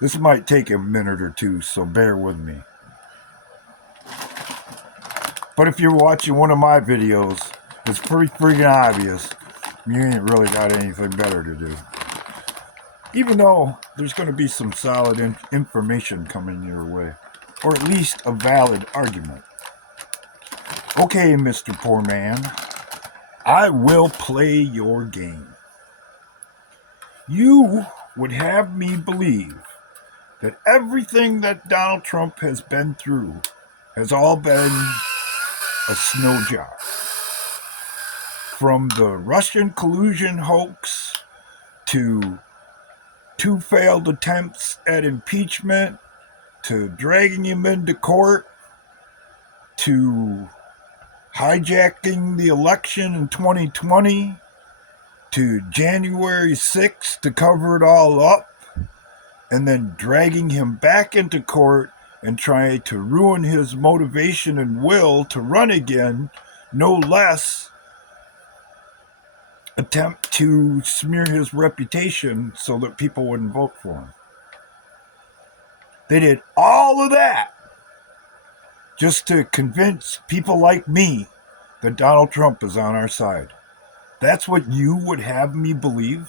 This might take a minute or two, so bear with me. But if you're watching one of my videos, it's pretty freaking obvious you ain't really got anything better to do. Even though there's going to be some solid information coming your way, or at least a valid argument. Okay, Mr. Poor Man, I will play your game. You would have me believe that everything that Donald Trump has been through has all been a snow job. From the Russian collusion hoax to 2 failed attempts at impeachment to dragging him into court to hijacking the election in 2020 to January 6th to cover it all up and then dragging him back into court and trying to ruin his motivation and will to run again, no less attempt to smear his reputation so that people wouldn't vote for him. They did all of that just to convince people like me that Donald Trump is on our side. That's what you would have me believe?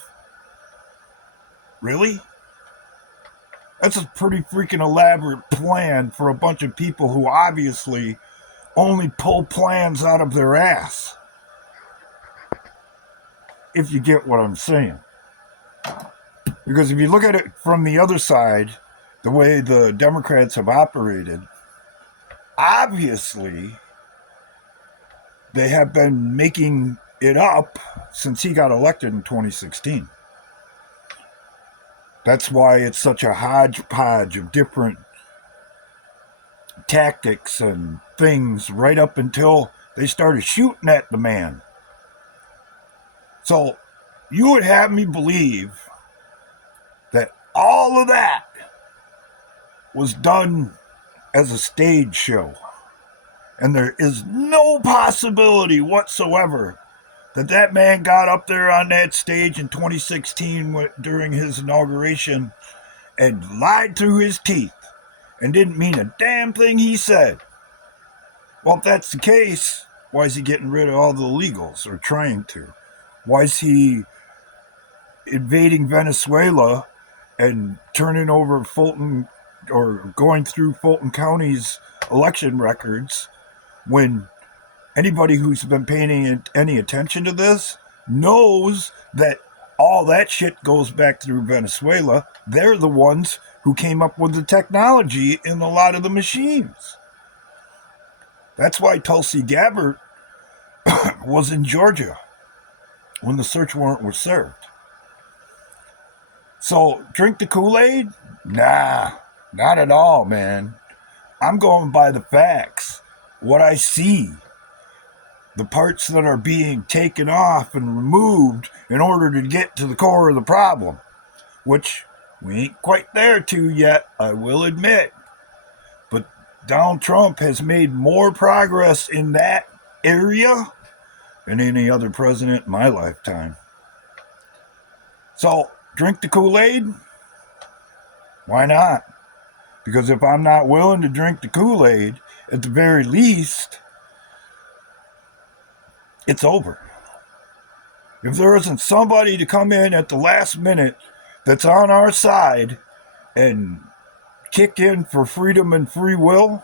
Really? That's a pretty freaking elaborate plan for a bunch of people who obviously only pull plans out of their ass. If you get what I'm saying. Because if you look at it from the other side, the way the Democrats have operated, obviously they have been making it up since he got elected in 2016. That's why it's such a hodgepodge of different tactics and things right up until they started shooting at the man. So you would have me believe that all of that was done as a stage show. And there is no possibility whatsoever that that man got up there on that stage in 2016 during his inauguration and lied through his teeth and didn't mean a damn thing he said. Well, if that's the case, why is he getting rid of all the illegals, or trying to? Why is he invading Venezuela and turning over Fulton, or going through Fulton County's election records, when anybody who's been paying any attention to this knows that all that shit goes back through Venezuela? They're the ones who came up with the technology in a lot of the machines. That's why Tulsi Gabbard was in Georgia when the search warrant was served. So, drink the Kool-Aid? Nah, not at all, man. I'm going by the facts. What I see. The parts that are being taken off and removed in order to get to the core of the problem. Which we ain't quite there to yet, I will admit. But Donald Trump has made more progress in that area than any other president in my lifetime. So, drink the Kool-Aid? Why not? Because if I'm not willing to drink the Kool-Aid, at the very least, it's over. If there isn't somebody to come in at the last minute that's on our side and kick in for freedom and free will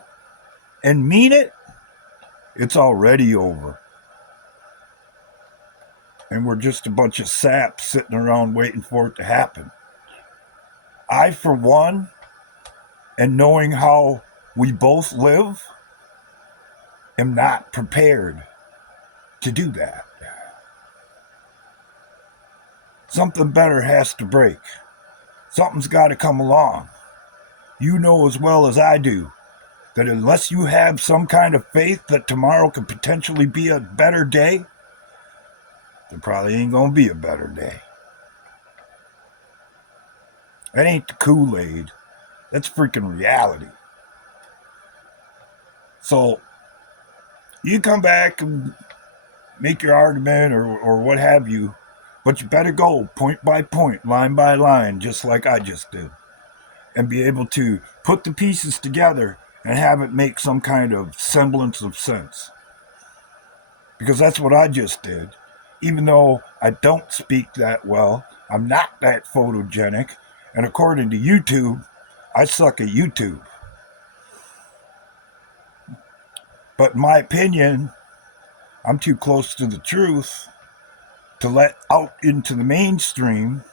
and mean it, it's already over. And we're just a bunch of saps sitting around waiting for it to happen. I, for one, and knowing how we both live, am not prepared to do that. Something better has to break. Something's got to come along. You know as well as I do that unless you have some kind of faith that tomorrow could potentially be a better day, there probably ain't gonna be a better day. That ain't the Kool-Aid. That's freaking reality. So, you come back and make your argument or what have you, but you better go point by point, line by line, just like I just did. and be able to put the pieces together and have it make some kind of semblance of sense. Because that's what I just did. Even though I don't speak that well, I'm not that photogenic, and according to YouTube, I suck at YouTube. But in my opinion, I'm too close to the truth to let out into the mainstream,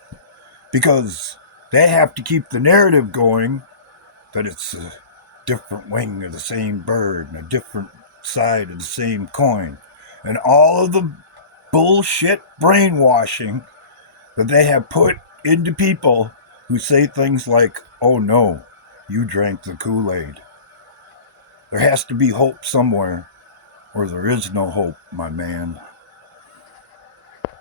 because they have to keep the narrative going that it's a different wing of the same bird and a different side of the same coin. And all of the bullshit brainwashing that they have put into people who say things like, oh no, you drank the Kool-Aid. There has to be hope somewhere, or there is no hope, my man.